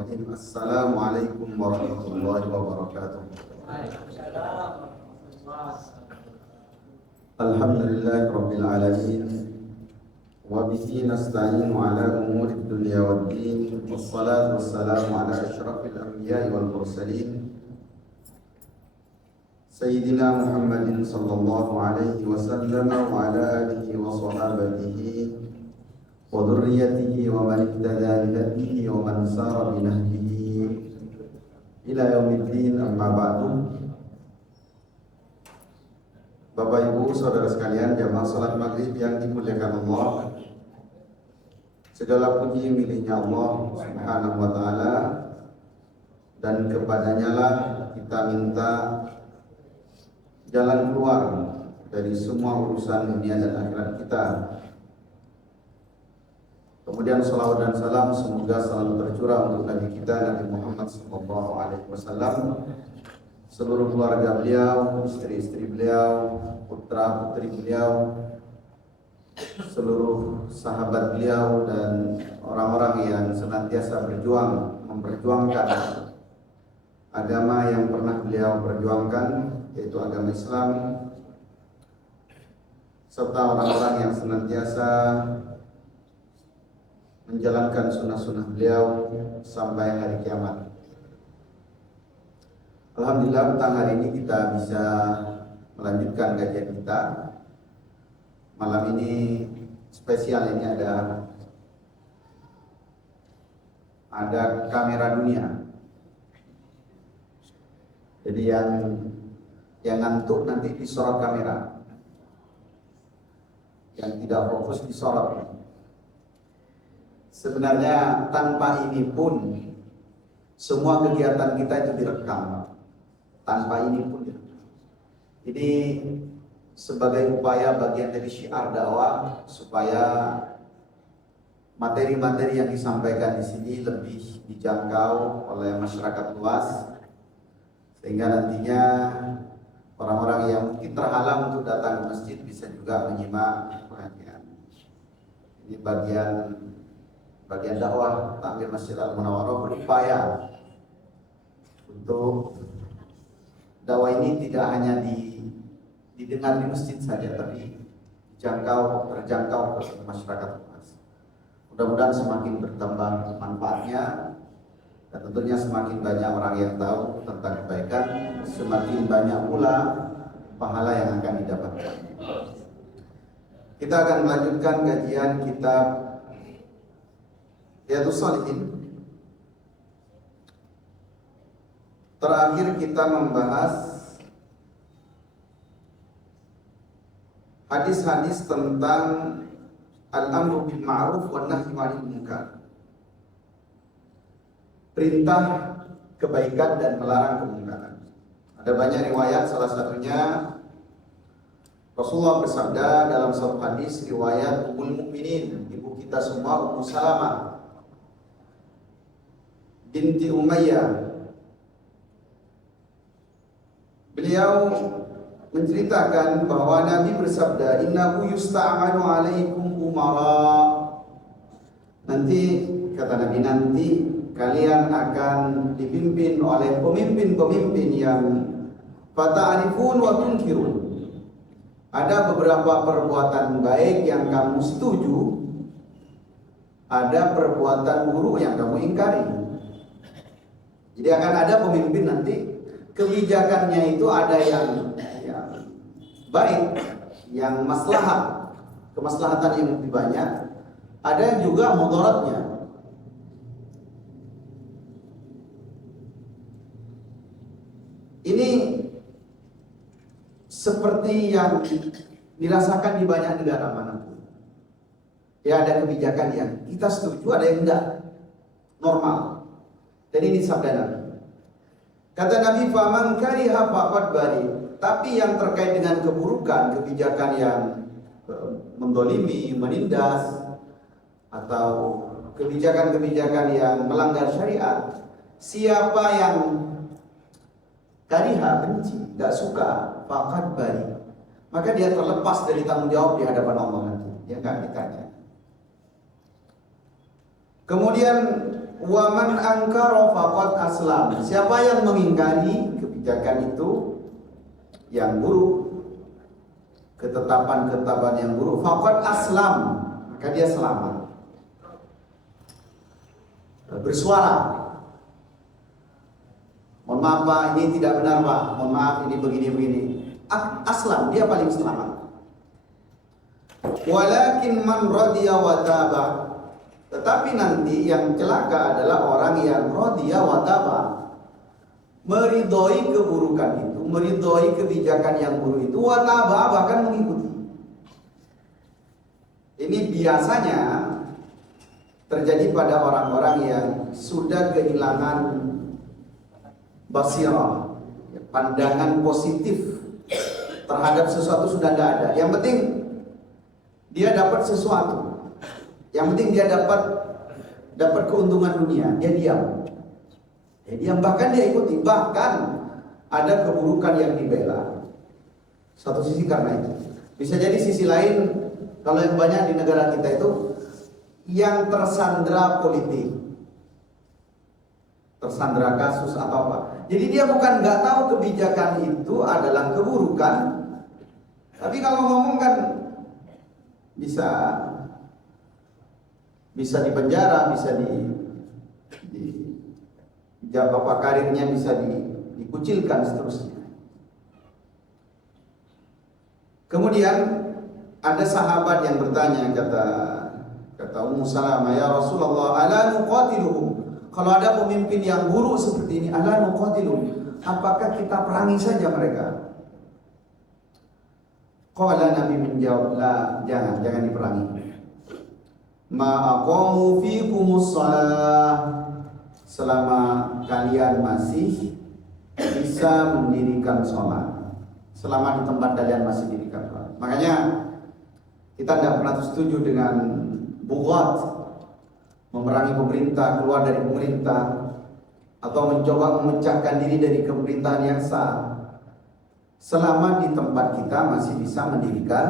Bismillahirrahmanirrahim. Assalamualaikum warahmatullahi wabarakatuh. Alhamdulillahi rabbil alamin. Wa bihi nasta'inu ala umuri dunya waddin. Wassalatu wassalamu ala asyrafil anbiya'i wal mursalin. Sayyidina Muhammadin sallallahu alaihi wasallam wa ala alihi wa sahabatihi wa dhurriyyatihi wa man ihtada bi hadihi wa man sara bi nahjihi ila yaumiddin, amma ba'du. Bapak Ibu saudara sekalian, jamaah salat maghrib yang dimuliakan Allah, segala puji miliknya Allah Subhanahu wa taala, dan kepadanya lah kita minta jalan keluar dari semua urusan dunia dan akhirat kita. Kemudian salawat dan salam semoga selalu tercurah untuk Nabi kita Nabi Muhammad SAW, seluruh keluarga beliau, istri-istri beliau, putra-putri beliau, seluruh sahabat beliau, dan orang-orang yang senantiasa berjuang memperjuangkan agama yang pernah beliau perjuangkan, yaitu agama Islam, serta orang-orang yang senantiasa menjalankan sunnah-sunnah beliau sampai hari kiamat. Alhamdulillah, tentang hari ini kita bisa melanjutkan kajian kita. Malam ini spesial, ini ada kamera dunia. Jadi yang ngantuk nanti disorot kamera, yang tidak fokus disorot. Sebenarnya tanpa ini pun semua kegiatan kita itu direkam. Tanpa ini pun direkam. Ini sebagai upaya bagian dari syiar dakwah supaya materi-materi yang disampaikan di sini lebih dijangkau oleh masyarakat luas, sehingga nantinya orang-orang yang mungkin terhalang untuk datang ke masjid bisa juga menyimak pengajian. Ini bagian dakwah Takmir Masjid Al-Munawwarah berupaya untuk dakwah ini tidak hanya didengar di masjid saja, tapi terjangkau ke masyarakat luas. Mudah-mudahan semakin bertambah manfaatnya, dan tentunya semakin banyak orang yang tahu tentang kebaikan, semakin banyak pula pahala yang akan didapatkan. Kita akan melanjutkan kajian kitab Riyadhus Shalihin. Terakhir kita membahas hadis-hadis tentang al-amru bil ma'ruf wan nahyi 'anil munkar. Perintah kebaikan dan melarang kemungkaran. Ada banyak riwayat, salah satunya Rasulullah bersabda dalam satu hadis riwayat Ummul Mukminin, ibu kita semua, Ummu Salamah binti Umayyah. Beliau menceritakan bahwa Nabi bersabda, innahu yusta'manu alaikum umara. Nanti, kata Nabi, nanti kalian akan dipimpin oleh pemimpin-pemimpin yang fata'arifun wa tunkirun. Ada beberapa perbuatan baik yang kamu setuju, ada perbuatan buruk yang kamu ingkari. Jadi akan ada pemimpin nanti, kebijakannya itu ada yang baik, yang maslahat, kemaslahatan yang lebih banyak, ada yang juga mudaratnya. Ini seperti yang dirasakan di banyak negara manapun. Ya, ada kebijakan yang kita setuju, ada yang enggak, normal. Dan ini sabda Nabi. Kata Nabi, faman kariha faqad bari. Tapi yang terkait dengan keburukan, kebijakan yang mendolimi, menindas, atau kebijakan-kebijakan yang melanggar syariat, siapa yang kariha, benci, gak suka, faqad bari, maka dia terlepas dari tanggung jawab di hadapan Allah nanti. Dia gak ditanya. Kemudian Wa man ankara faqad aslam. Siapa yang mengingkari kebijakan itu yang buruk, ketetapan-ketetapan yang buruk, faqad aslam, maka dia selamat. Bersuara, mohon maaf Pak, ini tidak benar Pak, mohon maaf ini begini-begini. Aslam, dia paling selamat. Walakin man radiya wa taba. Tetapi nanti yang celaka adalah orang yang radiya wa taba, meridhoi keburukan itu, meridhoi kebijakan yang buruk itu, wa taba, bahkan mengikuti. Ini biasanya terjadi pada orang-orang yang sudah kehilangan basirah, pandangan positif terhadap sesuatu sudah tidak ada. Yang penting dia dapat sesuatu, yang penting dia dapat keuntungan dunia, dia diam, bahkan dia ikuti, bahkan ada keburukan yang dibela. Satu sisi karena itu, bisa jadi sisi lain, kalau yang banyak di negara kita itu yang tersandra politik, tersandra kasus atau apa. Jadi dia bukan nggak tahu kebijakan itu adalah keburukan, tapi kalau ngomong kan bisa dipenjara, bisa apa karirnya bisa dikucilkan seterusnya. Kemudian ada sahabat yang bertanya, kata Ummu Salamah, ya Rasulullah, ala nuqatiluhum. Kalau ada pemimpin yang buruk seperti ini, ala nuqatiluhum, apakah kita perangi saja mereka? Qala, Nabi menjawab, la, jangan diperangi. Ma aqamu fikumus shalah, selama kalian masih bisa mendirikan sholat, selama di tempat kalian masih dirikan sholat. Makanya kita tidak pernah setuju dengan bughat, memerangi pemerintah, keluar dari pemerintah, atau mencoba memecahkan diri dari pemerintahan yang sah, selama di tempat kita masih bisa mendirikan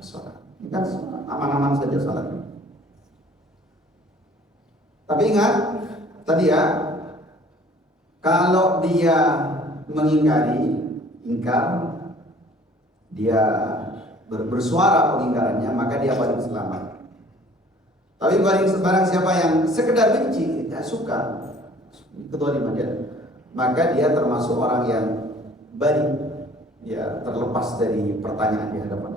sholat. Ini kan aman-aman saja sholatnya. Tapi ingat tadi ya, kalau dia mengingkari, dia bersuara pengingkarannya, maka dia paling selamat. Tapi barang siapa yang sekedar benci, tidak suka, kedoliman dia, maka dia termasuk orang yang bari, dia terlepas dari pertanyaan di hadapan.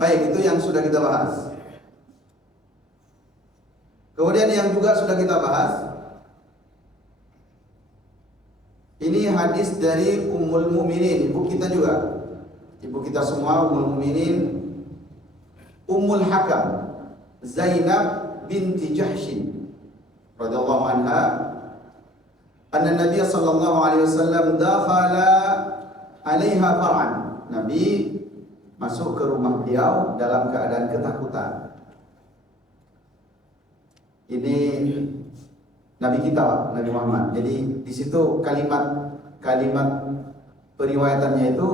Baik, itu yang sudah kita bahas. Kemudian yang juga sudah kita bahas, ini hadis dari Ummul Mukminin, ibu kita juga, ibu kita semua, Ummul Mukminin, Ummul Hakam Zainab binti Jahshin radhiyallahu anha, anna Nabi sallallahu alaihi wasallam dakhala 'alaiha far'an. Nabi masuk ke rumah beliau dalam keadaan ketakutan. Ini Nabi kita, Nabi Muhammad. Jadi di situ kalimat periwayatannya itu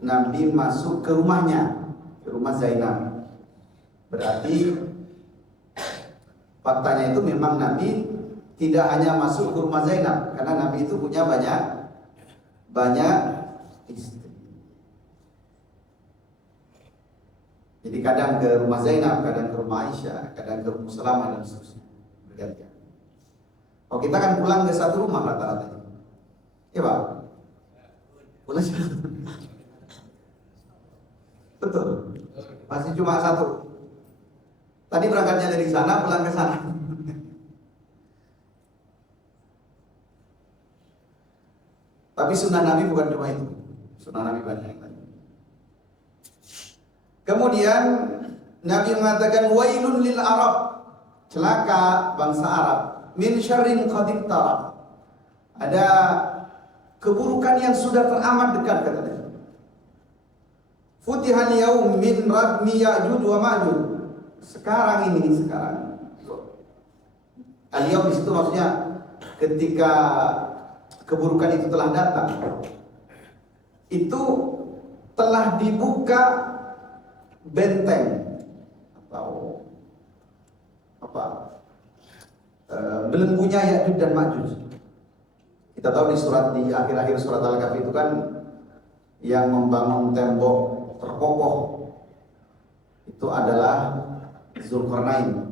Nabi masuk ke rumahnya, ke rumah Zainab. Berarti faktanya itu memang Nabi tidak hanya masuk ke rumah Zainab, karena Nabi itu punya banyak istri. Jadi kadang ke rumah Zainab, kadang ke rumah Aisyah, kadang ke rumah Salamah dan seterusnya. Bergantian. Oh, kita kan pulang ke satu rumah rata-rata. Iya Pak? Pulang betul. Masih cuma satu. Tadi berangkatnya dari sana, pulang ke sana. Tapi sunnah Nabi bukan cuma itu. Sunnah Nabi banyak lagi. Kemudian Nabi mengatakan wailun lil Arab, celaka bangsa Arab, min syarrin qad iqtarab, ada keburukan yang sudah teramat dekat katanya. Futihal yaum min radmi Ya'juj wa Ma'juj. Sekarang al-yaum di situ maksudnya ketika keburukan itu telah datang, itu telah dibuka benteng atau apa, belenggunya Ya'juj dan Ma'juj. Kita tahu di akhir-akhir surat Al-Kahfi itu kan yang membangun tembok terkokoh itu adalah Zulkarnain.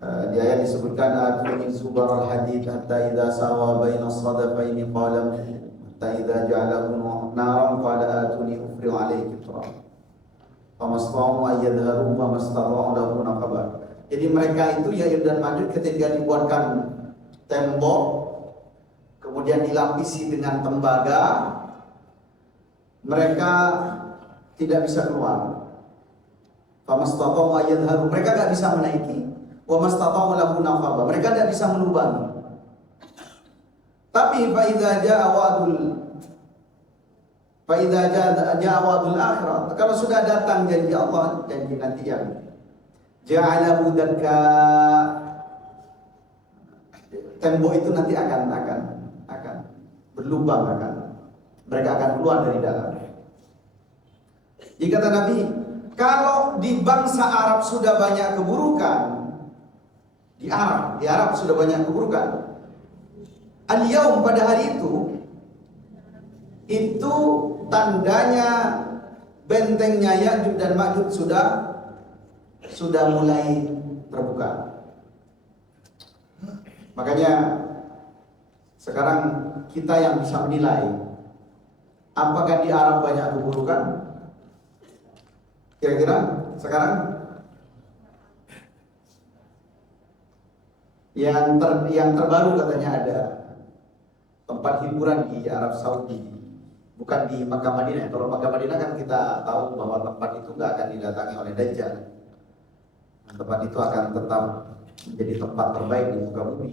Di ayat disebutkan atuni zubaral hadid hatta idza sawa baina as-sadafaini qala hatta idza ja'alahu naran qala atuni ufri'u alayhi turab famasta'u ayyadharu famasta'u lahu naqaba. Jadi mereka itu Ya'juj dan Ma'juj ketika dibuatkan tembok kemudian dilapisi dengan tembaga, mereka tidak bisa keluar. Famasta'u ayyadharu, mereka tidak bisa menaiki. Wa mastata'u lahu naqaba, mereka tidak bisa melubangi. Tapi fa idza jaa wa'dul akhirah, kalau sudah datang janji Allah, janji nanti yang ja'alahu dakka, tembok itu nanti akan berlubang, mereka akan keluar dari dalam. Jika kata Nabi, kalau di bangsa Arab sudah banyak keburukan, di Arab sudah banyak keburukan. Al-yaum, pada hari itu tandanya bentengnya Ya'juj dan Ma'juj sudah mulai terbuka. Makanya sekarang kita yang bisa menilai apakah di Arab banyak keburukan. Kira-kira sekarang yang terbaru katanya ada tempat hiburan di Arab Saudi, bukan di Makkah Madinah. Kalau Makkah Madinah kan kita tahu bahwa tempat itu nggak akan didatangi oleh Dajjal. Tempat itu akan tetap menjadi tempat terbaik di muka bumi.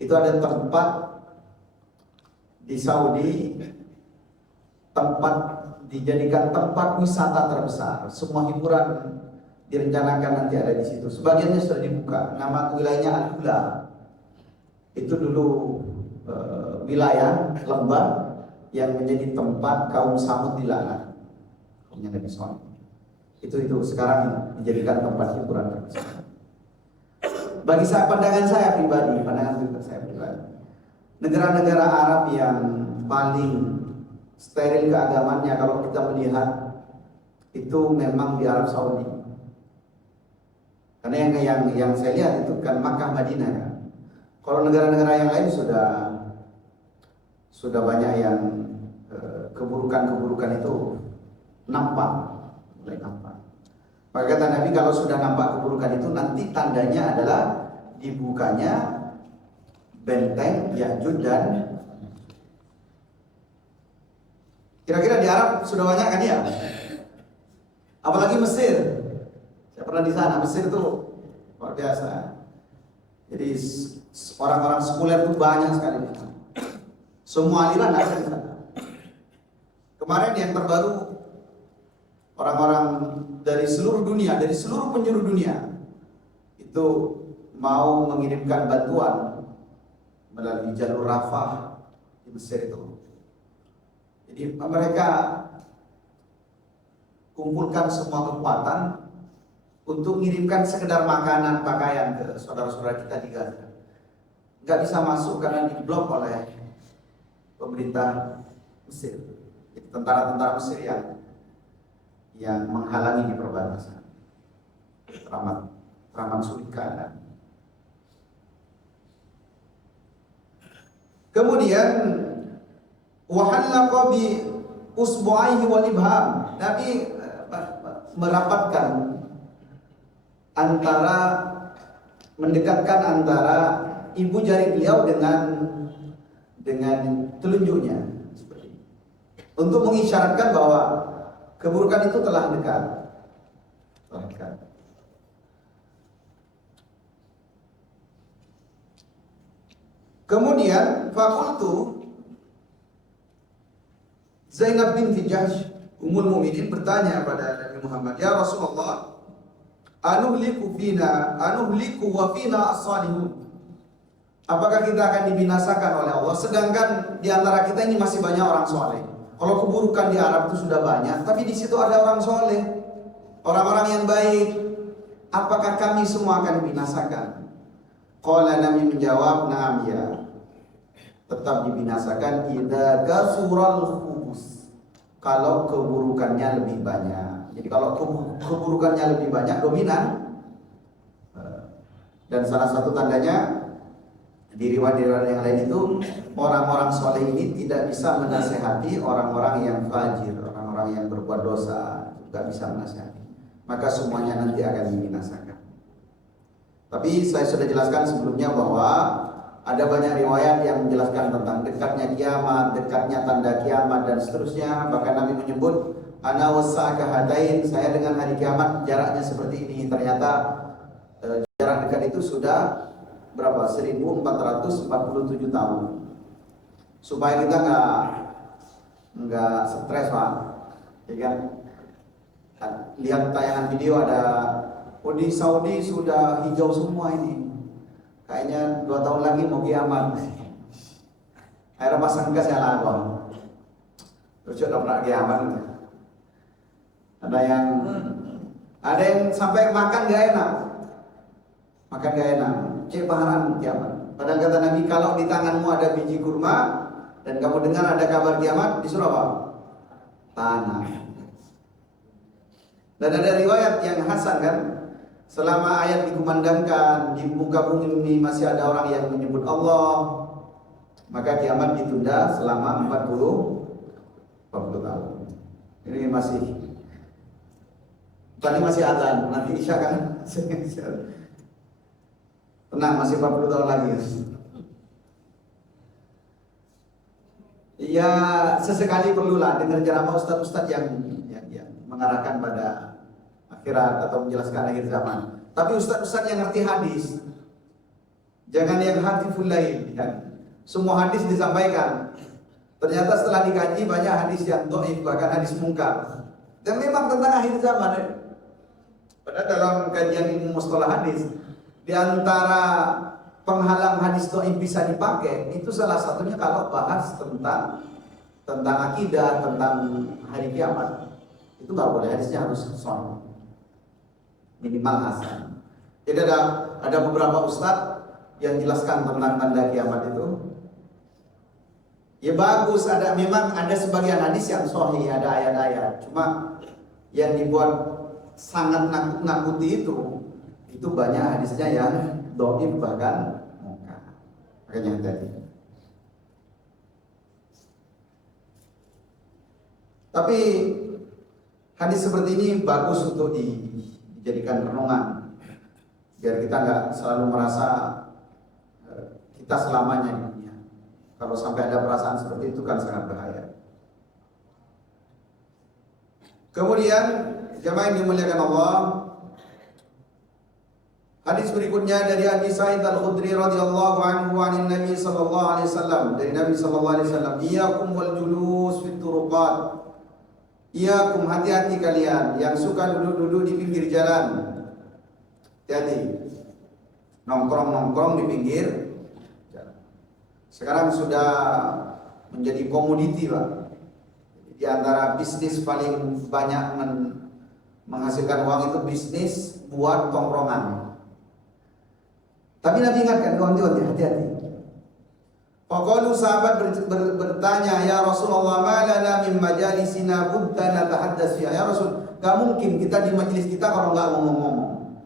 Itu ada tempat di Saudi, tempat dijadikan tempat wisata terbesar. Semua hiburan direncanakan nanti ada di situ. Sebagiannya sudah dibuka. Nama wilayahnya Al-Ula. Itu dulu wilayah lembah yang menjadi tempat kaum Samud dilaknat. Kaumnya Nabi Saleh. Itu sekarang dijadikan tempat hiburan terbesar. Bagi saya, pandangan saya pribadi, negara-negara Arab yang paling steril keagamannya kalau kita melihat itu memang di Arab Saudi. Karena yang saya lihat itu kan Makkah Madinah kan. Kalau negara-negara yang lain sudah banyak yang keburukan itu mulai nampak. Maka kata Nabi, kalau sudah nampak keburukan itu nanti tandanya adalah dibukanya benteng Ya'juj dan kira-kira di Arab sudah banyak kan ya? Apalagi Mesir. Saya pernah di sana. Mesir itu luar biasa. Jadi orang-orang sekuler itu banyak sekali. Semua aliran ada di sana. Kemarin yang terbaru, orang-orang dari seluruh dunia, dari seluruh penjuru dunia itu mau mengirimkan bantuan melalui jalur Rafah di Mesir itu. Jadi mereka kumpulkan semua kekuatan untuk mengirimkan sekedar makanan, pakaian ke saudara-saudara kita di Gaza. Nggak bisa masuk karena diblok oleh pemerintah Mesir. Jadi tentara-tentara Mesir yang menghalangi di perbatasan. Teramat sulit keadaan. Kemudian wahallaqa bi usbu'aihi wal ibham. Nabi merapatkan mendekatkan antara ibu jari beliau dengan telunjuknya untuk mengisyaratkan bahwa keburukan itu telah dekat. Kemudian fakultu Zainab binti Jahsh Ummul Mukminin bertanya pada Nabi Muhammad, "Ya Rasulullah, anuhliku wa fina as-salihun?" Apakah kita akan dibinasakan oleh Allah sedangkan di antara kita ini masih banyak orang soleh? Kalau keburukan di Arab itu sudah banyak, tapi di situ ada orang soleh, orang-orang yang baik, apakah kami semua akan dibinasakan? Qala, Nabi menjawab, na'am, ya, tetap dibinasakan idza kasural khubus, kalau keburukannya lebih banyak. Jadi kalau keburukannya lebih banyak, dominan. Dan salah satu tandanya di riwayat-riwayat yang lain itu, orang-orang soleh ini tidak bisa menasehati orang-orang yang fajir, orang-orang yang berbuat dosa, tidak bisa menasehati. Maka semuanya nanti akan dibinasakan. Tapi saya sudah jelaskan sebelumnya bahwa ada banyak riwayat yang menjelaskan tentang dekatnya kiamat, dekatnya tanda kiamat dan seterusnya. Bahkan Nabi menyebut, ana wasa'aka hadain, saya dengan hari kiamat jaraknya seperti ini. Ternyata jarak dekat itu sudah berapa? 1447 tahun. Supaya kita nggak stres, Pak. Ya kan? Lihat tayangan video ada, oh di Saudi sudah hijau semua ini. Kayaknya 2 tahun lagi mau kiamat. Akhirnya pasang gas ya lah, Bang. Terus udah pernah kiamat. Ada yang sampai makan gak enak. Makan gak enak. Ceparan kiamat. Padahal kata Nabi, kalau di tanganmu ada biji kurma dan kamu dengar ada kabar kiamat, disuruh apa? Tanah. Dan ada riwayat yang hasan kan, selama ayat dikumandangkan di muka bumi ini masih ada orang yang menyebut Allah, maka kiamat ditunda selama 40 tahun. Ini masih, tadi masih azan, nanti isya kan? Tenang, masih 40 tahun lagi. Ya sesekali perlulah dengar ceramah ustaz-ustaz yang mengarahkan pada akhirat atau menjelaskan akhir zaman. Tapi ustaz-ustaz yang ngerti hadis, jangan yang hatiful lain, ya. Semua hadis disampaikan. Ternyata setelah dikaji banyak hadis yang dhaif, bahkan hadis mungkar. Dan memang tentang akhir zaman. Ya. Padahal dalam kajian ilmu mustalah hadis, di antara penghalang hadis dhaif bisa dipakai, itu salah satunya kalau bahas tentang akidah, tentang hari kiamat. Itu nggak boleh, hadisnya harus sahih, minimal hasan. Jadi ada beberapa ustadz yang jelaskan tentang tanda kiamat itu. Ya bagus, memang ada sebagian hadis yang sahih, ada ayat-ayat. Cuma yang dibuat sangat nakut-nakuti itu banyak hadisnya yang dhaif bahkan mungkar. Makanya tadi. Tapi hadis seperti ini bagus untuk dijadikan renungan, biar kita nggak selalu merasa kita selamanya di dunia. Kalau sampai ada perasaan seperti itu kan sangat bahaya. Kemudian jemaah yang dimuliakan Allah, hadis berikutnya dari Abi Sa'id Al-Khudri radhiyallahu anhu anin Nabi sallallahu alaihi wasallam, dari Nabi sallallahu alaihi wasallam, iyyakum wal julus fit turuqat. Iyakum, hati-hati kalian yang suka duduk-duduk di pinggir jalan. Hati-hati. Nongkrong-nongkrong di pinggir jalan. Sekarang sudah menjadi komoditi, Pak. Di antara bisnis paling banyak menghasilkan uang itu bisnis buat tongkrongan. Tapi Nabi ingatkan, hati-hati. Faqalu, sahabat bertanya, ya Rasulullah, ma lana min majalisina budda natahaddas fiha. Ya Rasul, gak mungkin kita di majelis kita kalau gak ngomong-ngomong.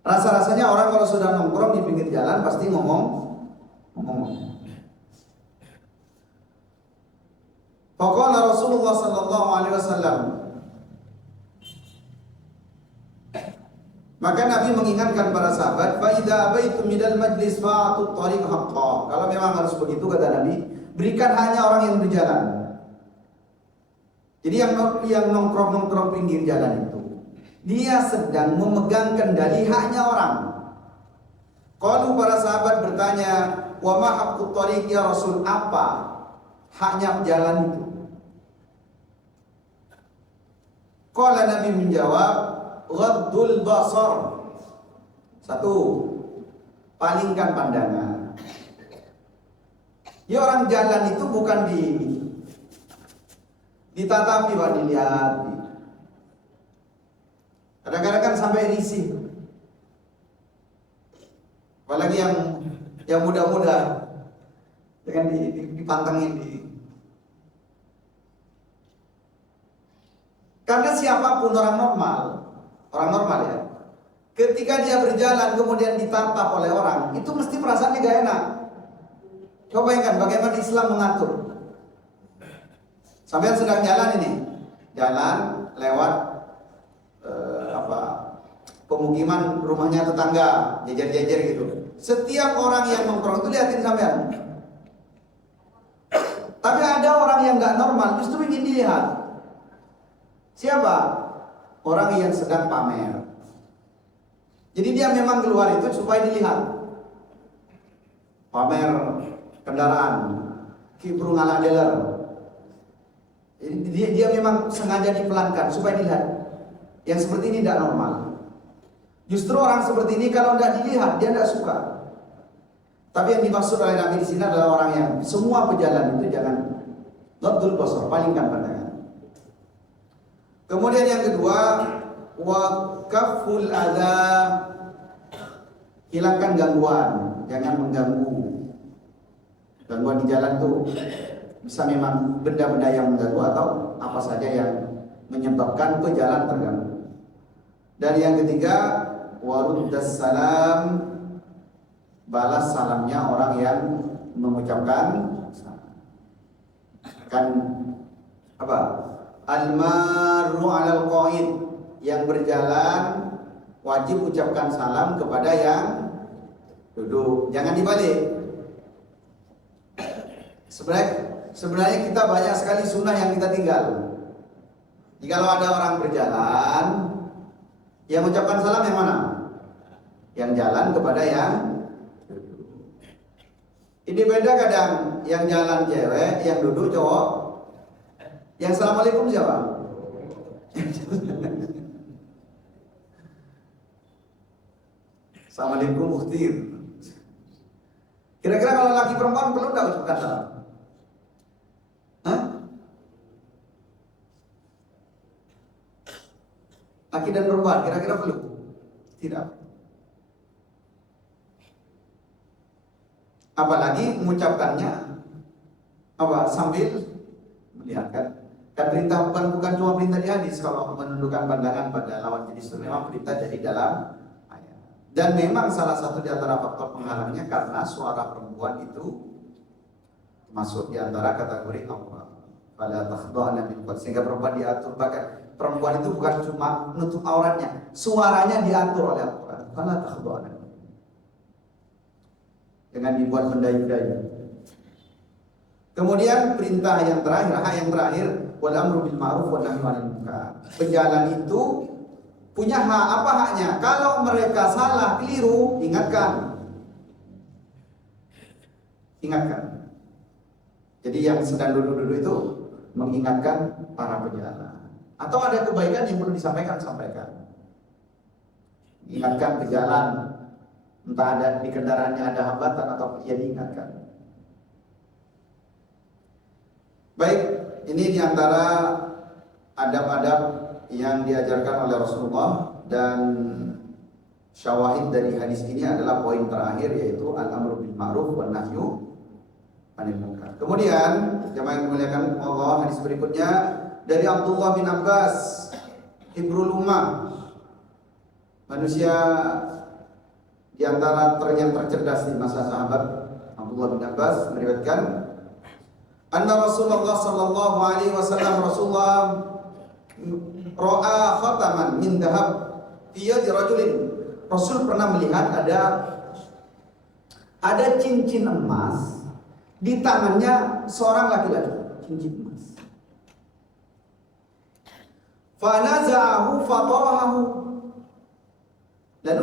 Rasa-rasanya orang kalau sudah nongkrong di pinggir jalan pasti ngomong. Faqala Rasulullah sallallahu alaihi wasallam, maka Nabi mengingatkan para sahabat, fa idza abaitum minal majlis fa'atu tariq haqqah. Kalau memang harus begitu, kata Nabi, berikan hanya orang yang berjalan. Jadi yang nongkrong pinggir jalan itu, dia sedang memegang kendali haknya orang. Qalu, para sahabat bertanya, wa ma haqqut tariq ya Rasul, apa haknya jalan itu? Qala, Nabi menjawab, ghaddul basar. Satu, palingkan pandangan. Ya, orang jalan itu bukan ditatapi, Pak, dilihat. Kadang-kadang kan sampai risih. Apalagi yang muda-muda, dengan dipantengin di. Karena siapapun orang normal ya, ketika dia berjalan kemudian ditatap oleh orang, itu mesti perasaannya gak enak. Coba bayangkan bagaimana Islam mengatur. Sampai sedang jalan ini, jalan lewat pemukiman rumahnya tetangga, jejer-jejer gitu. Setiap orang yang nongkrong itu liatin sampean. Tapi ada orang yang nggak normal, justru ingin dilihat. Siapa? Orang yang sedang pamer. Jadi dia memang keluar itu supaya dilihat. Pamer kendaraan, kibrung ala dealer. Dia memang sengaja dipelankan supaya dilihat. Yang seperti ini tidak normal. Justru orang seperti ini kalau tidak dilihat dia tidak suka. Tapi yang dimaksud oleh Nabi di sini adalah orang yang semua pejalan itu jangan ghaddul basar, palingkan pandangan. Kemudian yang kedua, wa kaful adza, hilangkan gangguan, jangan mengganggu. Gangguan di jalan tuh bisa memang benda-benda yang mengganggu atau apa saja yang menyebabkan pejalan terganggu. Dan yang ketiga, waruddas salam, balas salamnya orang yang mengucapkan salam. Kan apa? Almaru alal qaid, yang berjalan wajib ucapkan salam kepada yang duduk, jangan dibalik. Sebenarnya kita banyak sekali sunnah yang kita tinggal. Jikalau ada orang berjalan, yang ucapkan salam yang mana? Yang jalan kepada yang duduk. Ini beda kadang, yang jalan cewek, yang duduk cowok. Yang assalamualaikum siapa? Assalamualaikum muhtir. Kira-kira kalau laki perempuan perlu enggak ucapkan salam? Hah? Laki dan perempuan kira-kira perlu? Tidak. Apalagi mengucapkannya apa? Sambil melihatkan. Dan perintah bukan cuma perintah di hadis. Kalau menundukkan pandangan pada lawan jenis itu memang perintah jadi dalam ayat. Dan memang salah satu di antara faktor penghalangnya karena suara perempuan itu masuk di antara kategori Allah. Fala takhda'na bil qawl, sehingga perempuan diatur. Bahkan perempuan itu bukan cuma menutup auratnya, suaranya diatur oleh Al-Qur'an. Fala takhda'na, dengan dibuat mendayu-dayu. Kemudian perintah yang terakhir, wal amru bil ma'ruf wan nahyu 'anil munkar. Pejalan itu punya hak. Apa haknya? Kalau mereka salah, keliru, ingatkan. Jadi yang sedang duduk-duduk itu mengingatkan para pejalan. Atau ada kebaikan yang perlu disampaikan, sampaikan. Ingatkan pejalan, entah ada di kendaraannya ada hambatan atau ia diingatkan. Baik, ini diantara adab-adab yang diajarkan oleh Rasulullah, dan syawahid dari hadis ini adalah poin terakhir, yaitu al-amru bil ma'ruf wan nahyu 'anil munkar. Kemudian jemaah yang dimuliakan Allah, hadis berikutnya dari Abdullah bin Abbas, Ibrul Ummah, manusia di antara yang tercerdas di masa sahabat. Abdullah bin Abbas meriwayatkan anna Rasulullah sallallahu alaihi wasallam, Rasulullah ra'a khataman min dhahab fi yadi rajulin. Rasul pernah melihat ada cincin emas di tangannya seorang laki-laki, cincin emas. Fa naza'ahu fatarahu, lalu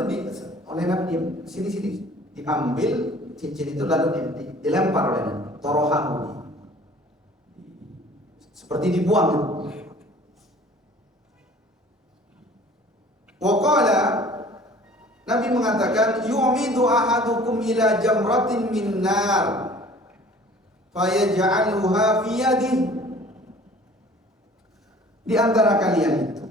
oleh Nabi diam, sini diambil cincin itu lalu dilempar oleh Nabi, torohahu, seperti dibuang. Waqala, Nabi mengatakan, yu'midu ahadukum ila jamratin min nar fayaj'aluha fi yadihi. Di antara kalian itu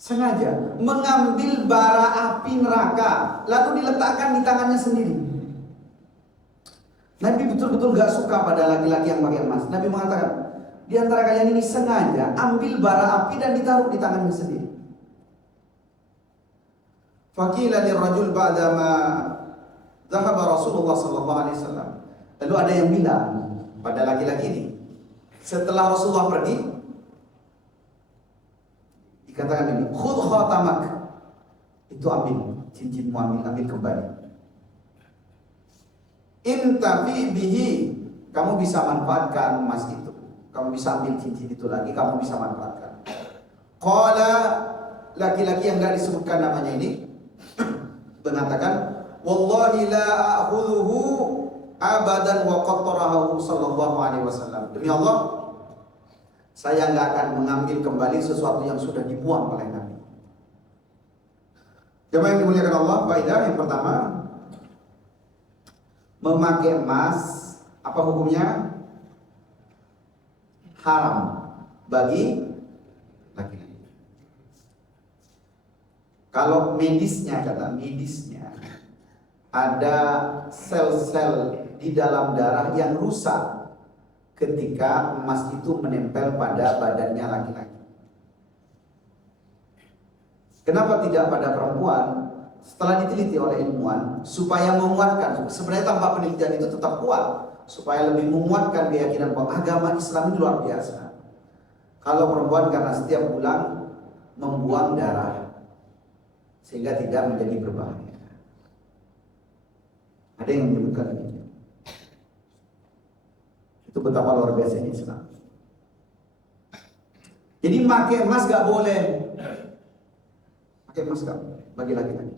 sengaja mengambil bara api neraka lalu diletakkan di tangannya sendiri. Nabi betul-betul gak suka pada laki-laki yang pakai emas. Nabi mengatakan, di antara kalian ini sengaja ambil bara api dan ditaruh di tangannya sendiri. Faqila lirrajul ba'dama dhahaba Rasulullah sallallahu alaihi wasallam. Lalu ada yang bilang pada laki-laki ini, setelah Rasulullah pergi, dikatakan ini, khudh khatamak. Itu ambil cincinmu, ambil kembali. Intafi bihi, kamu bisa manfaatkan emas itu. Kamu bisa ambil cincin itu lagi, kamu bisa manfaatkan. Qala, laki-laki yang enggak disebutkan namanya ini mengatakan, wallahi la a'khudhuhu abadan wa qattarahu sallallahu alaihi wasallam. Demi Allah, saya enggak akan mengambil kembali sesuatu yang sudah dibuang oleh Nabi. Jemaah yang dimuliakan Allah, faedah yang pertama, memakai emas apa hukumnya? Haram bagi laki-laki. Kalau medisnya, kata medisnya, ada sel-sel di dalam darah yang rusak ketika emas itu menempel pada badannya laki-laki. Kenapa tidak pada perempuan? Setelah diteliti oleh ilmuwan, supaya menguatkan, sebenarnya tanpa penelitian itu tetap kuat, supaya lebih menguatkan keyakinan bahwa agama Islam ini luar biasa. Kalau perempuan karena setiap bulan membuang darah sehingga tidak menjadi berbahaya. Ada yang menyebutkan ini. Itu betapa luar biasanya Islam. Jadi pakai emas gak boleh. Pakai emas gak boleh bagi laki-laki.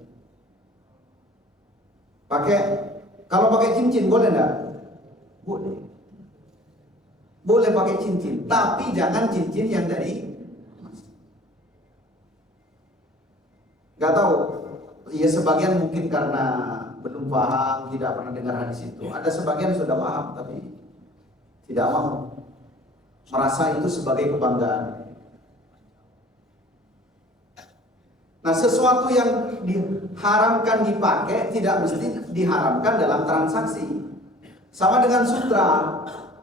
Kalau pakai cincin boleh enggak? Boleh. Boleh pakai cincin, tapi jangan cincin yang dari emas. Gak tahu. Ya sebagian mungkin karena belum paham, tidak pernah dengar hadis itu. Ada sebagian sudah paham tapi tidak mau. Merasa itu sebagai kebanggaan. Nah, sesuatu yang diharamkan dipakai tidak mesti diharamkan dalam transaksi. Sama dengan sutra.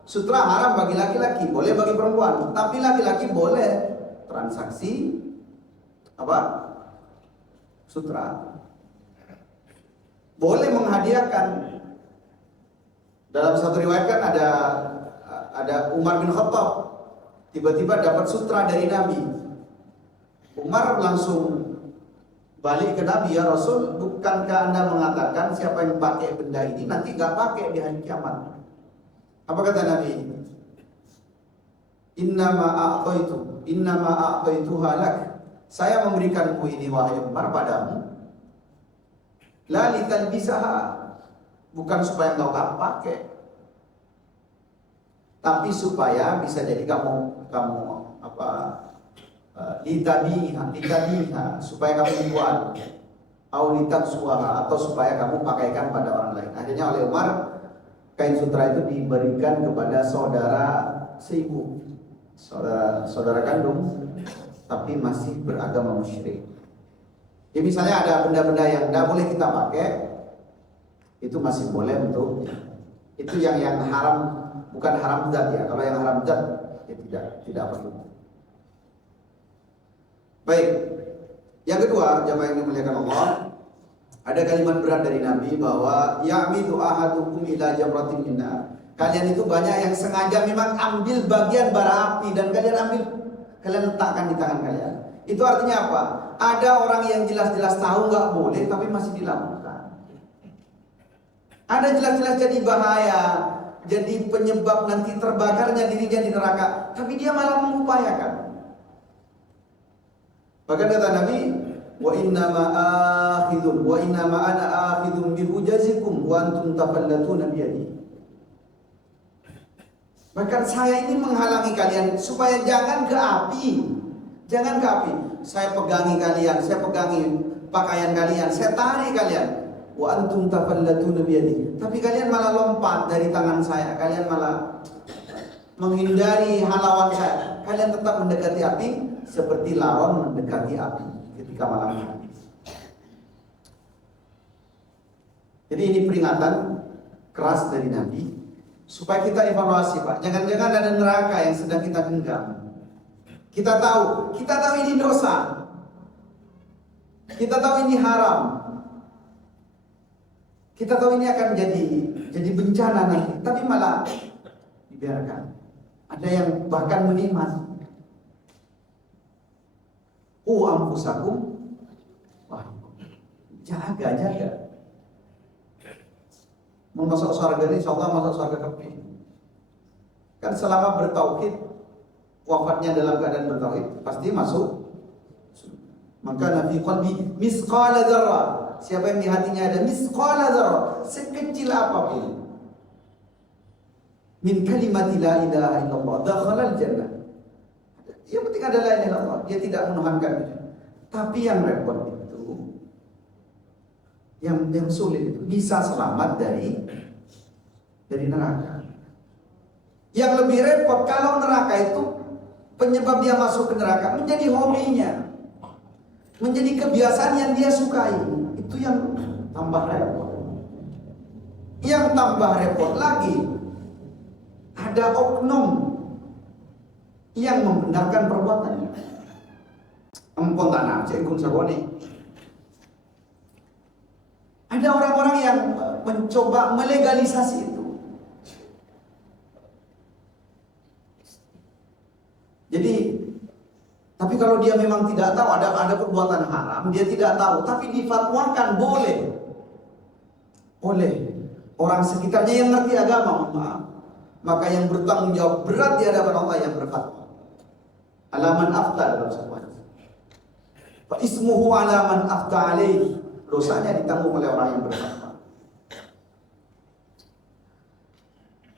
Sutra haram bagi laki-laki, boleh bagi perempuan. Tapi laki-laki boleh transaksi apa? Sutra. Boleh menghadiahkan. Dalam satu riwayat kan ada Umar bin Khattab tiba-tiba dapat sutra dari Nabi. Umar langsung balik ke Nabi, ya Rasul, bukankah Anda mengatakan siapa yang pakai benda ini nanti gak pakai di hari kiamat? Apa kata Nabi? Innama a'taituha lak. Saya memberikanmu ini wahai Umar padamu. La litalbisaha. Bukan supaya engkau gak pakai, tapi supaya bisa jadi kamu litadiha, supaya kamu buat, atau supaya kamu pakaikan pada orang lain. Akhirnya oleh Umar kain sutra itu diberikan kepada saudara seibu, saudara kandung, tapi masih beragama musyrik. Jadi misalnya ada benda-benda yang tidak boleh kita pakai, itu masih boleh untuk itu yang haram, bukan haram zat ya. Kalau yang haram zat ya tidak perlu. Baik, yang kedua, jamaah yang dimuliakan Allah, ada kalimat berat dari Nabi bahwa ya'midu ahadukum ila jamratin minna. Kalian itu banyak yang sengaja memang ambil bagian bara api dan kalian letakkan di tangan kalian. Itu artinya apa? Ada orang yang jelas-jelas tahu nggak boleh tapi masih dilakukan. Ada jelas-jelas jadi bahaya, jadi penyebab nanti terbakarnya dirinya di neraka, tapi dia malah mengupayakan. Bahkan kata Nabi, wa innama ana akhidun bi hujazikum wa antum tafallatuna bi yadi. Bahkan saya ini menghalangi kalian supaya jangan ke api. Jangan ke api. Saya pegangi kalian, saya pegangi pakaian kalian, saya tarik kalian. Wa antum tafallatuna bi yadi. Tapi kalian malah lompat dari tangan saya, kalian malah menghindari halawan saya. Kalian tetap mendekati api seperti laron mendekati api ketika malam hari. Jadi ini peringatan keras dari Nabi supaya kita evaluasi, Pak. Jangan-jangan ada neraka yang sedang kita genggam. Kita tahu ini dosa. Kita tahu ini haram. Kita tahu ini akan jadi bencana nanti, tapi malah dibiarkan. Ada yang bahkan menikmati. Ampusakum, wah, jaga. Mau masuk surga ini, insya Allah masuk surga kami. Kan selama bertauhid, wafatnya dalam keadaan bertauhid, pasti masuk. Maka Nabi qalbi misqala dzarrah. Siapa yang di hatinya ada misqala dzarrah, sekecil apapun, min kalimati la ilaha illallah, dakhala al-jannah. Yang penting ada la ilaha illallah, dia tidak menuhankan. Tapi yang repot itu, yang sulit itu bisa selamat dari neraka. Yang lebih repot kalau neraka itu penyebab dia masuk ke neraka menjadi hobinya, menjadi kebiasaan yang dia sukai. Itu yang tambah repot. Yang tambah repot lagi, ada oknum yang membenarkan perbuatannya. Empon tanah, cekun sagoni. Ada orang-orang yang mencoba melegalisasi itu. Jadi, tapi kalau dia memang tidak tahu ada perbuatan haram, dia tidak tahu, tapi difatwakan boleh orang sekitarnya yang ngerti agama, maaf. Maka yang bertanggung jawab berat di hadapan Allah yang berfatwa. Alaman afta dalam sebuah. Fa ismuhu alaman afta alaih. Dosanya ditanggung oleh orang yang berfatwa.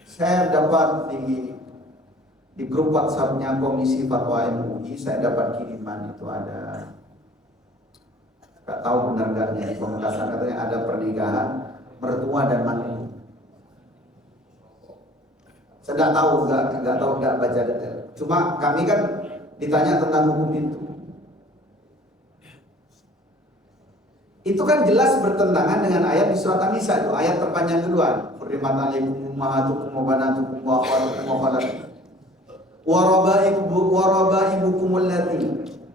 Saya dapat di grup WhatsApp-nya Komisi Fatwa MUI, saya dapat kiriman itu ada, nggak tahu benar enggaknya, pementasan katanya ada pernikahan mertua dan mantu. Saya nggak tahu baca detail. Cuma kami kan ditanya tentang hukum itu. Itu kan jelas bertentangan dengan ayat di surat An-Nisa itu, ayat terpanjang kedua. Hurrimat alaikum ummahatukum wa banatukum wa akhwatukum wa khalatukum wa rabaibukum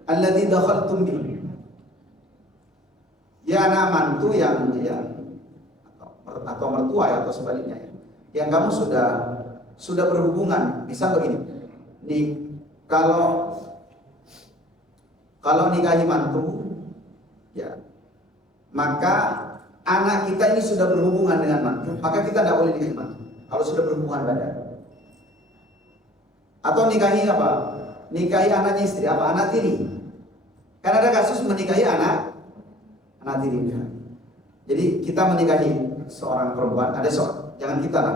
allati dakhaltum bihi. Ya anak mantu yang atau mertua ya, atau sebaliknya ya. Yang kamu sudah berhubungan, bisa begini. Nih, kalau nikahi mantu ya, maka anak kita ini sudah berhubungan dengan mantu, maka kita tidak boleh nikahi mantu kalau sudah berhubungan badan. Atau nikahi apa? Nikahi anaknya istri, apa? Anak tiri. Kan ada kasus menikahi anak tiri. Jadi kita menikahi seorang perempuan, jangan kita lah.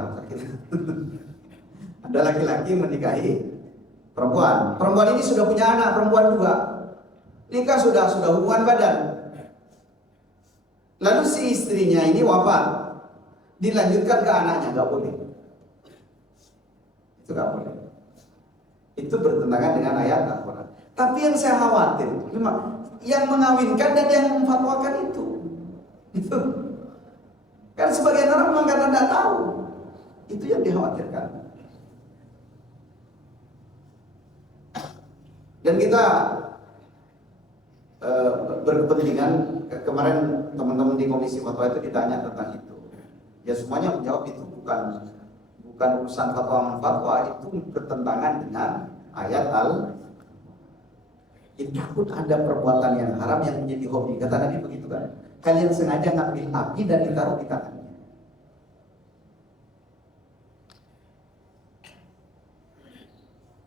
Ada laki-laki menikahi perempuan. Perempuan ini sudah punya anak perempuan juga. Nikah sudah hubungan badan. Lalu si istrinya ini wafat, dilanjutkan ke anaknya, nggak boleh. Itu nggak boleh. Itu bertentangan dengan ayat Al-Quran. Tapi yang saya khawatir, memang yang mengawinkan dan yang memfatwakan itu. Kan sebagian orang memang karena tidak tahu. Itu yang dikhawatirkan. Dan kita berkepentingan, kemarin teman-teman di Komisi Fatwa itu ditanya tentang itu. Ya semuanya menjawab itu bukan urusan fatwa, itu bertentangan dengan ayat takut ada perbuatan yang haram yang menjadi hobi. Kata Nabi begitu kan. Kalian sengaja ngambil api dan ditaruh di tangannya.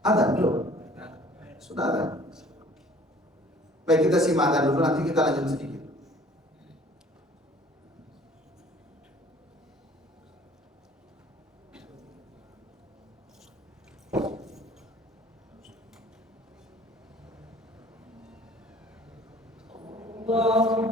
Adzan belum? Sudah ada. Baik, kita simak adzan dulu, nanti kita lanjut sedikit. Allah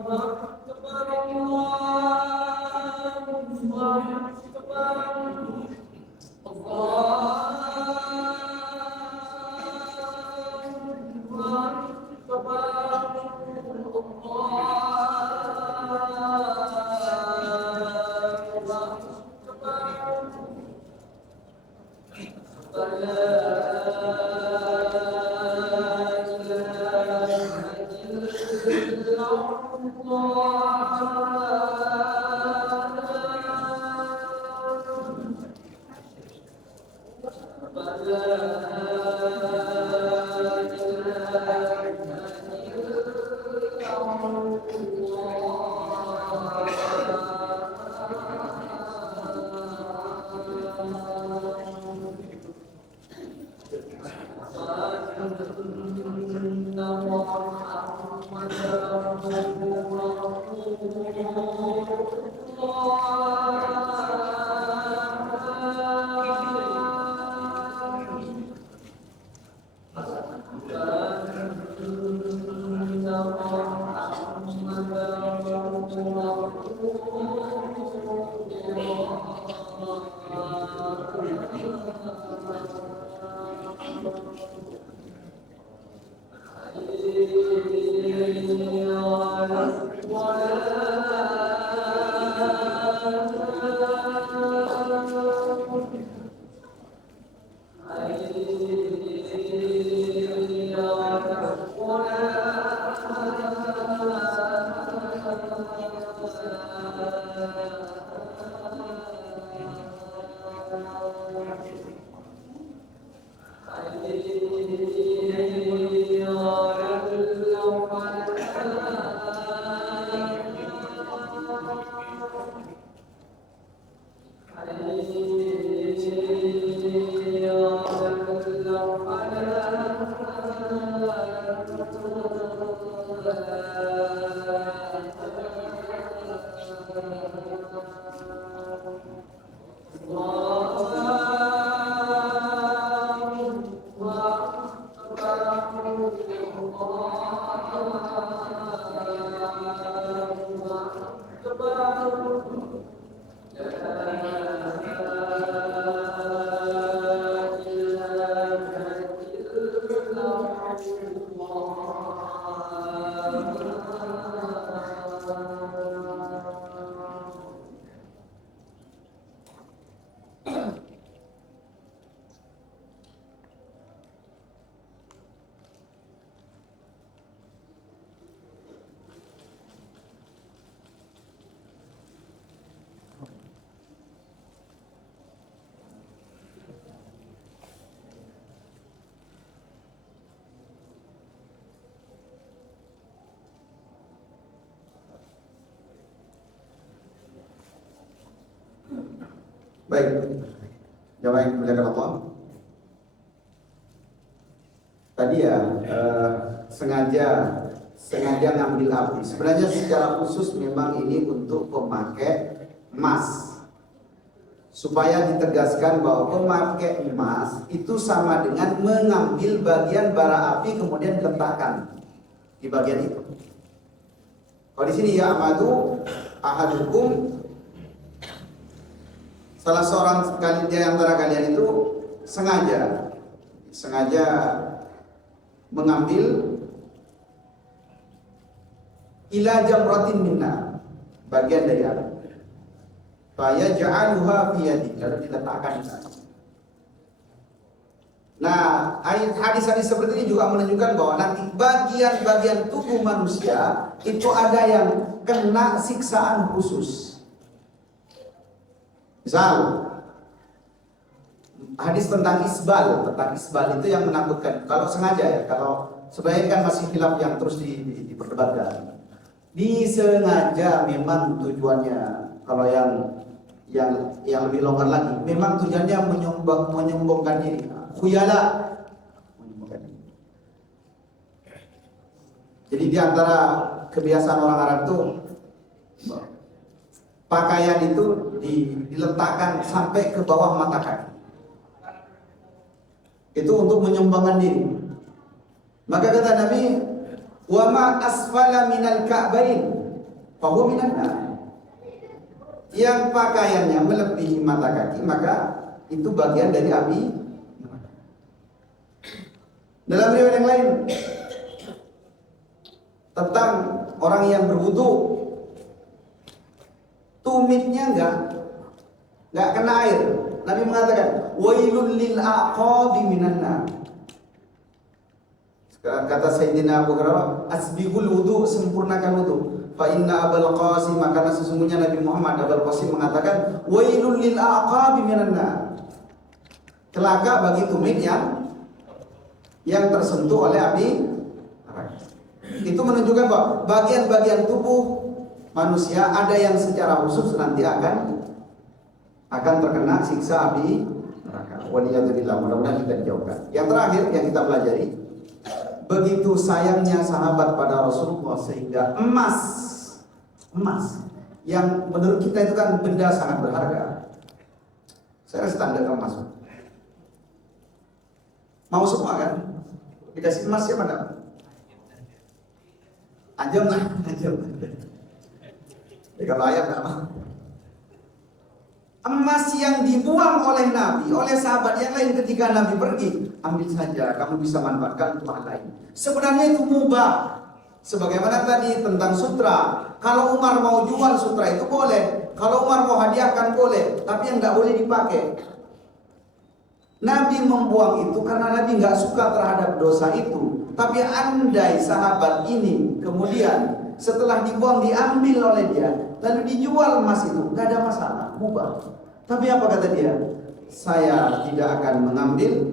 Baik, jamaah yang dimuliakan Allah. Tadi ya sengaja ngambil api. Sebenarnya secara khusus memang ini untuk pemakai emas, supaya ditegaskan bahwa pemakai emas itu sama dengan mengambil bagian bara api kemudian diletakkan di bagian itu. Kalau di sini ya amadu ahadukum, salah seorang di antara kalian itu sengaja mengambil ila jamratin minna, bagian dari api. Fa yaj'aluha fi yadihi, lalu diletakkan di sana. Nah, hadis-hadis seperti ini juga menunjukkan bahwa nanti bagian-bagian tubuh manusia itu ada yang kena siksaan khusus. Misal hadis tentang isbal itu yang menakutkan. Kalau sengaja ya, kalau sebaiknya kan masih khilaf yang terus diperdebatkan. Disengaja memang tujuannya, kalau yang lebih longgar lagi, memang tujuannya menyombongkan diri. Khuyala, menyombongkan diri. Jadi di antara kebiasaan orang Arab itu pakaian itu diletakkan sampai ke bawah mata kaki. Itu untuk menyombongkan diri. Maka kata Nabi, wa ma asfala minal ka'bain fa huwa minan nar. Yang pakaiannya melebihi mata kaki, maka itu bagian dari api. Dalam riwayat yang lain tentang orang yang berwudu, tumitnya enggak kena air. Nabi mengatakan, wailul lil aqabi minan nar. Kata Sayyidina Abu Hurairah, asbihul wudu, sempurnakan wudu. Fa inna Abul Qasim, karena sesungguhnya Nabi Muhammad Abul Qasim mengatakan, wailul lil aqabi minan nar. Celaka bagi tumit yang tersentuh oleh api neraka. Itu menunjukkan bahwa bagian-bagian tubuh manusia ada yang secara khusus nanti akan terkena siksa api neraka. Waliyadzubillah, mudah-mudahan kita dijauhkan. Yang terakhir yang kita pelajari, begitu sayangnya sahabat pada Rasulullah sehingga emas yang menurut kita itu kan benda sangat berharga. Saya standar emas. Mau semua kan? Dikasih emas siapa enggak? Anjam lah, anjam. Ya, kalau ayam enggak mau. Emas yang dibuang oleh Nabi, oleh sahabat yang lain ketika Nabi pergi, ambil saja, kamu bisa manfaatkan untuk hal lain. Sebenarnya itu mubah. Sebagaimana tadi tentang sutra, kalau Umar mau jual sutra itu boleh, kalau Umar mau hadiahkan boleh, tapi yang nggak boleh dipakai. Nabi membuang itu karena Nabi nggak suka terhadap dosa itu. Tapi andai sahabat ini kemudian setelah dibuang diambil oleh dia, lalu dijual emas itu, nggak ada masalah, mubah. Tapi apa kata dia? Saya tidak akan mengambil.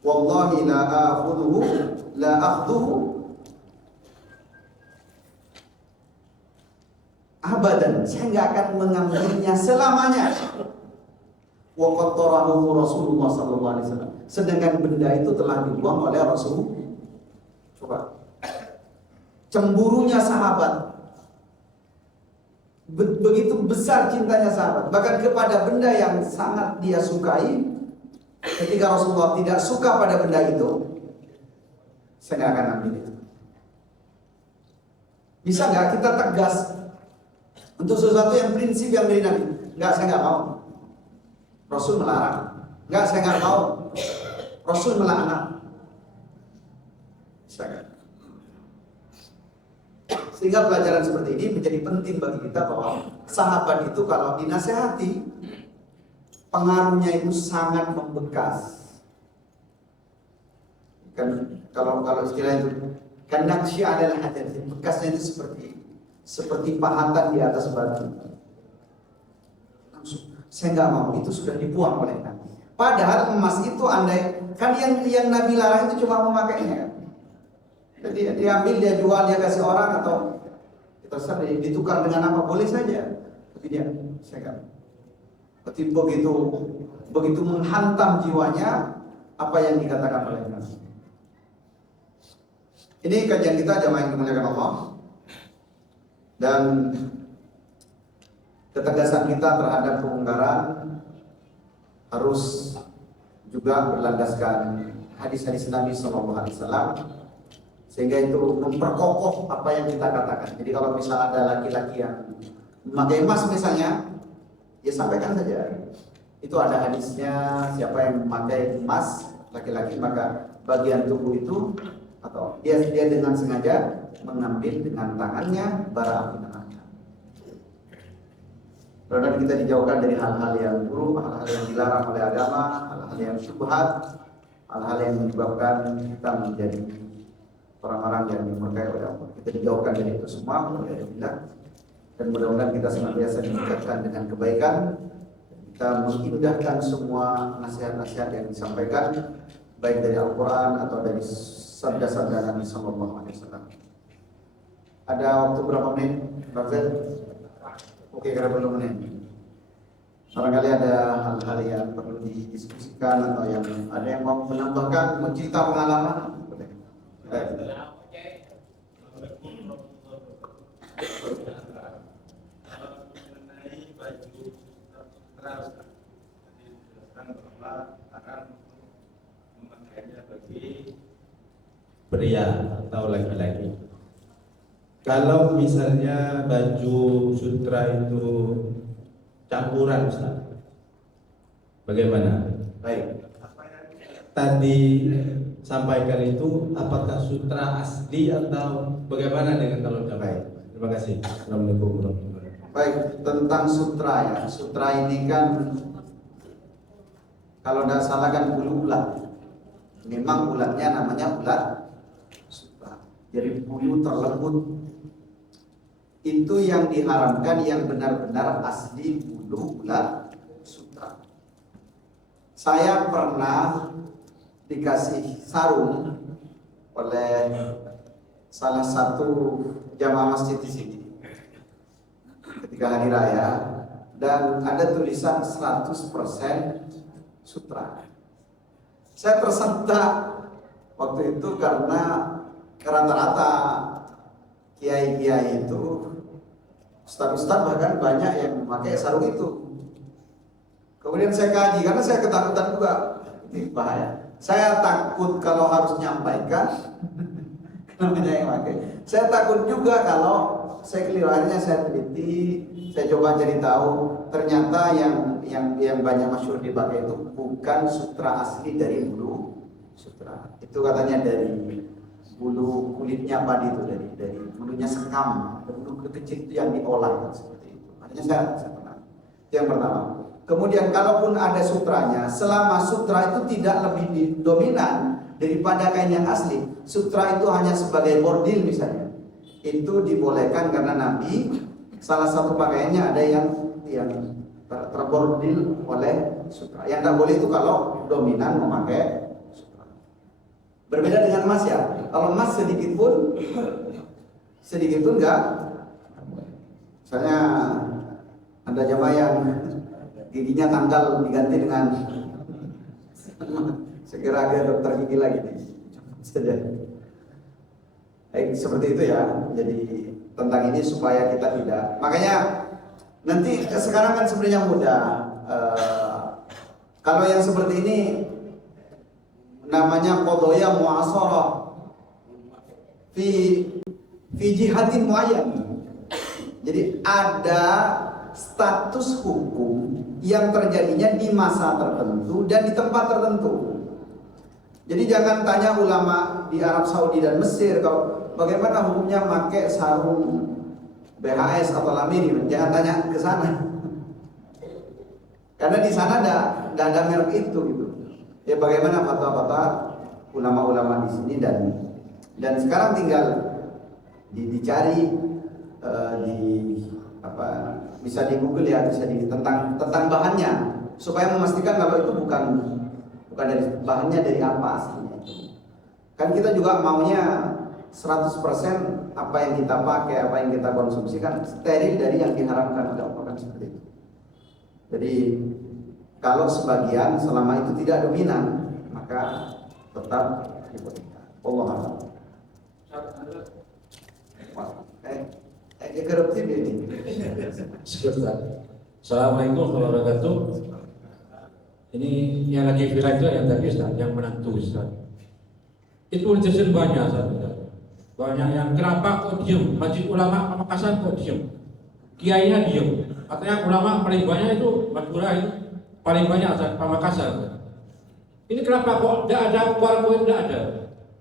Wallahi la akhudhu la akhduhu abadan. Saya nggak akan mengambilnya selamanya. Wa qattarahu Rasulullah sallallahu alaihi wasallam. Sedangkan benda itu telah dibuang oleh Rasul. Coba. Cemburunya sahabat. Begitu besar cintanya sahabat, bahkan kepada benda yang sangat dia sukai. Ketika Rasulullah tidak suka pada benda itu, saya nggak akan ambil itu. Bisa nggak kita tegas untuk sesuatu yang prinsip yang dari Nabi? Nggak, saya nggak mau. Rasul melarang. Nggak, saya nggak mau. Rasul melaknat. Bisa nggak? Sehingga pelajaran seperti ini menjadi penting bagi kita bahwa sahabat itu kalau dinasehati pengaruhnya itu sangat membekas. Kan kalau istilah itu kan naqsy adalah hajar, bekasnya itu seperti pahatan di atas batu. Langsung, saya nggak mau, itu sudah dibuang oleh Nabi. Padahal emas itu andai kan yang Nabi larang itu cuma memakainya kan. Jadi diambil, dia jual, dia kasih orang atau kita sadar ditukar dengan apa boleh saja. Tapi dia saya kan. Berarti begitu menghantam jiwanya apa yang dikatakan oleh Nabi. Ini kajian kita jamaah yang dimuliakan Allah, dan ketegasan kita terhadap pemungkaran harus juga berlandaskan hadis-hadis Nabi SAW, sehingga itu memperkokoh apa yang kita katakan. Jadi kalau misalnya ada laki-laki yang memakai emas misalnya, ya sampaikan saja. Itu ada hadisnya, siapa yang memakai emas laki-laki maka bagian tubuh itu atau dia dengan sengaja mengambil dengan tangannya bara api neraka. Karena kita dijauhkan dari hal-hal yang buruk, hal-hal yang dilarang oleh agama, hal-hal yang syubhat, hal-hal yang menyebabkan kita menjadi orang-orang yang dimurkai oleh Allah. Kita dijauhkan dari itu semua, alhamdulillah. Dan mudah-mudahan kita senantiasa diingatkan dengan kebaikan. Kita mengindahkan semua nasihat-nasihat yang disampaikan, baik dari Al-Quran atau dari sabda-sabda Nabi Sallallahu Alaihi Wasallam. Ada waktu berapa menit, Bang Zaid? Oke, kira 20 menit. Barangkali ada hal-hal yang perlu didiskusikan atau yang ada yang mau menambahkan, mencerita pengalaman. Baik. Pria atau laki-laki. Kalau misalnya baju sutra itu campuran, Ustaz, bagaimana? Baik. Tadi sampaikan itu apakah sutra asli atau bagaimana dengan kalau campuran? Terima kasih. Assalamualaikum warahmatullahi wabarakatuh. Baik, tentang sutra ya. Sutra ini kan kalau tidak salah kan bulu ulat. Memang ulatnya namanya ulat jadi bulu terlembut. Itu yang diharamkan yang benar-benar asli bulu ular sutra. Saya pernah dikasih sarung oleh salah satu jamaah masjid di sini ketika hari raya, dan ada tulisan 100% sutra. Saya tersentak waktu itu karena rata-rata kiai-kiai itu, ustaz-ustaz bahkan banyak yang memakai sarung itu. Kemudian saya kaji karena saya ketakutan juga, ini bahaya. Saya takut kalau harus nyampaikan namanya yang pakai. Saya takut juga kalau saya keliru. Akhirnya saya teliti, saya coba cari tahu, ternyata yang banyak masyhur dipakai itu bukan sutra asli dari bulu sutra. Itu katanya dari bulu kulitnya padi itu, dari bulunya sekam, bulu kecil itu yang diolah seperti itu. Makanya saya pernah. Itu yang pertama. Kemudian kalaupun ada sutranya, selama sutra itu tidak lebih dominan daripada kain yang asli, sutra itu hanya sebagai bordil misalnya, itu dibolehkan karena Nabi salah satu pakaiannya ada yang terbordil oleh sutra. Yang tidak boleh itu kalau dominan memakai sutra. Berbeda dengan emas ya. Kalau emas sedikit pun enggak. Misalnya ada jamaah yang giginya tanggal diganti dengan segera ke dokter gigi lagi saja. Seperti itu ya. Jadi tentang ini supaya kita tidak. Makanya nanti sekarang kan sebenarnya mudah. Kalau yang seperti ini namanya qadaya mu'asharah fi jihatin muayyan. Jadi ada status hukum yang terjadinya di masa tertentu dan di tempat tertentu. Jadi jangan tanya ulama di Arab Saudi dan Mesir kalau bagaimana hukumnya pakai sarung BHS atau Lamiri, jangan tanya ke sana. Karena di sana enggak ada merek itu gitu. Ya bagaimana fatwa-fatwa ulama-ulama di sini, dan sekarang tinggal dicari bisa di Google ya, bisa tentang bahannya supaya memastikan kalau itu bukan dari bahannya dari apa aslinya itu. Kan kita juga maunya 100% apa yang kita pakai, apa yang kita konsumsi kan steril dari yang diharamkan oleh Allah, kan seperti itu. Jadi kalau sebagian selama itu tidak dominan maka tetap dibolehkan. Allah a'lam. Korupsi ini. Sebentar. Assalamualaikum warahmatullahi wabarakatuh. Ini yang lagi viral itu yang tadi Ustaz, yang menantu Ustaz. Itu netizen banyak Ustaz. Banyak yang kenapa kok diem? Masjid Ulama Pamekasan kok diem? Kiainya diem. Katanya ulama paling banyak itu Madura itu paling banyak Ustaz, Pamekasan. Ini kenapa kok tidak ada kuarko, tidak ada?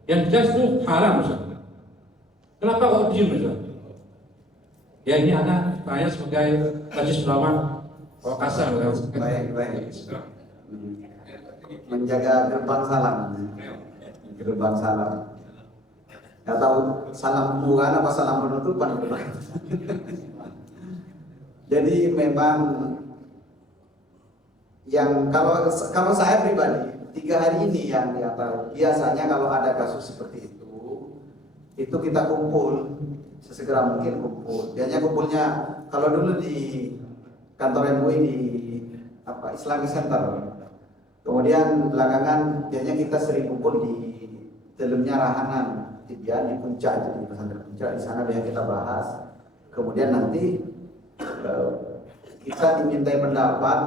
Yang jelas itu haram Ustaz. Kenapa kok diem Ustaz? Ya ini anak saya sebagai Majelis Ulama Pamekasan. Baik. Menjaga gerbang salam. Gak tahu salam pembukaan apa salam penutupan. Jadi memang yang kalau saya pribadi 3 hari ini yang tahu, biasanya kalau ada kasus seperti itu kita kumpul sesegera mungkin kumpul. Biasanya kumpulnya kalau dulu di kantor MUI di Islamic Center. Kemudian belakangan biasanya kita sering kumpul di dalamnya Rahanan, di Puncak, di pesantren Puncak. Di sana biasanya kita bahas. Kemudian nanti kita dimintai pendapat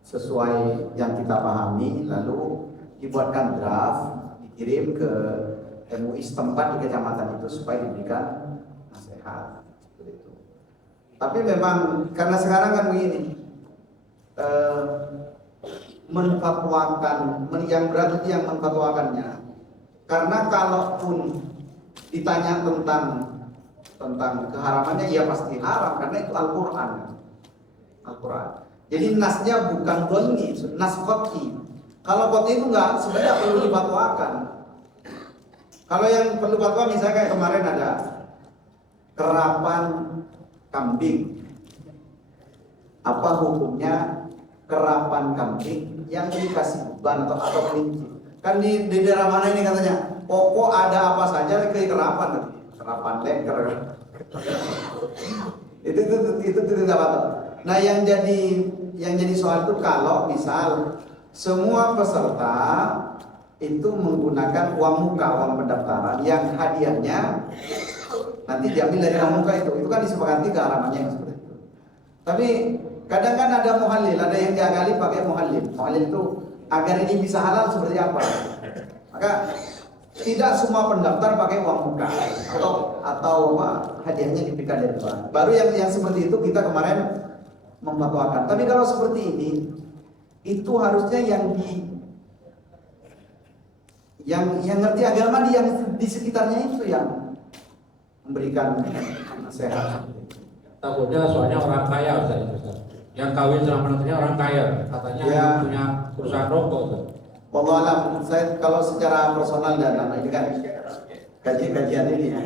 sesuai yang kita pahami, lalu dibuatkan draft, dikirim ke MUI setempat di kecamatan itu supaya diberikan nasihat seperti itu. Tapi memang karena sekarang kan begini, menfatwakan, yang berat itu yang menfatwakannya. Karena kalaupun ditanya tentang keharamannya, ya pasti haram karena itu Al-Quran. Jadi nasnya bukan doni, nas qot'i. Kalau qot'i itu enggak, sebenarnya perlu difatwakan. Kalau yang perlu fatwa misalnya kayak kemarin ada kerapan kambing. Apa hukumnya kerapan kambing yang dikasih ban atau kelinci? Kan di daerah mana ini katanya? Pokok ada apa saja kayak kerapan, kerapan leker. itu tidak apa. Nah yang jadi soal itu kalau misal semua peserta itu menggunakan uang muka, uang pendaftaran yang hadiahnya nanti diambil dari uang muka itu kan disepakati ke haramannya yang seperti itu. Tapi kadang kan ada muhalil, ada yang diagali pakai muhalil. Muhalil itu agar ini bisa halal seperti apa? Maka tidak semua pendaftar pakai uang muka atau apa hadiahnya diberikan dari Tuhan. Baru yang seperti itu kita kemarin memfatwakan. Tapi kalau seperti ini itu harusnya yang ngerti agama yang di sekitarnya itu yang memberikan nasihat. Takutnya soalnya orang kaya Ustaz itu Ustaz. Yang kawin sama anaknya orang kaya, katanya Ya. punya perusahaan rokok Ustaz. Wallahu alam, saya kalau secara personal dan ini kan kajian ini ya.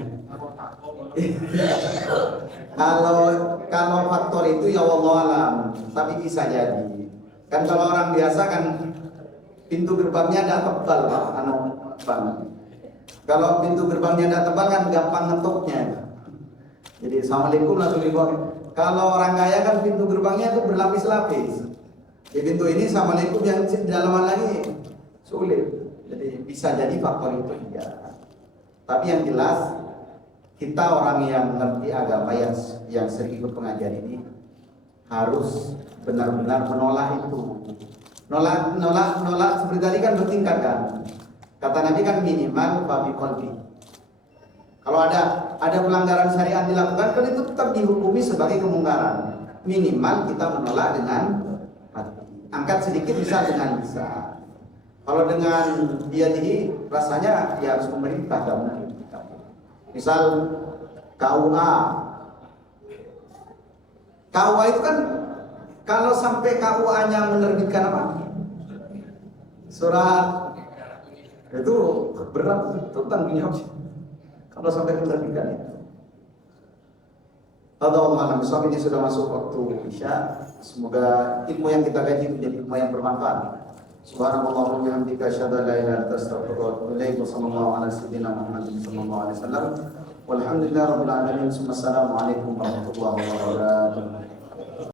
kalau faktor itu ya wallahu alam, tapi bisa jadi. Kan kalau orang biasa kan pintu gerbangnya tidak tebal Pak, Bang. Kalau pintu gerbangnya tidak tebal kan gampang ngetoknya. Jadi assalamualaikum warahmatullahi. Kalau orang kaya kan pintu gerbangnya itu berlapis-lapis. Di pintu ini assalamualaikum, yang di dalaman lagi sulit. Jadi bisa jadi faktor itu ya. Tapi yang jelas kita orang yang ngerti agama yang sering ikut pengajian ini harus benar-benar menolak itu. Nolak seperti tadi kan bertingkat kan. Kata Nabi kan minimal babi qalbi. Kalau ada pelanggaran syariat dilakukan kan itu tetap dihukumi sebagai kemungkaran. Minimal kita menolak dengan hati. Angkat sedikit bisa dengan bisa. Kalau dengan diadihi rasanya ya harus pemerintah dan mungkin. Misal KUA. KUA itu kan kalau sampai KUA-nya menerbitkan apa? Surat itu berat, itu tanggung jawab. Kalau sampai menerbitkan itu. Allahumma alam ini sudah masuk waktu Isya. Semoga ilmu yang kita kaji menjadi ilmu yang bermanfaat. Subhanallah wa bihamdika asyhadu an la ilaha illa anta astaghfiruka wa atubu ilaik. Wassallallahu ala sayyidina Muhammadin sallallahu alaihi wasallam. Walhamdulillahirabbil alamin. Assalamualaikum warahmatullahi wabarakatuh.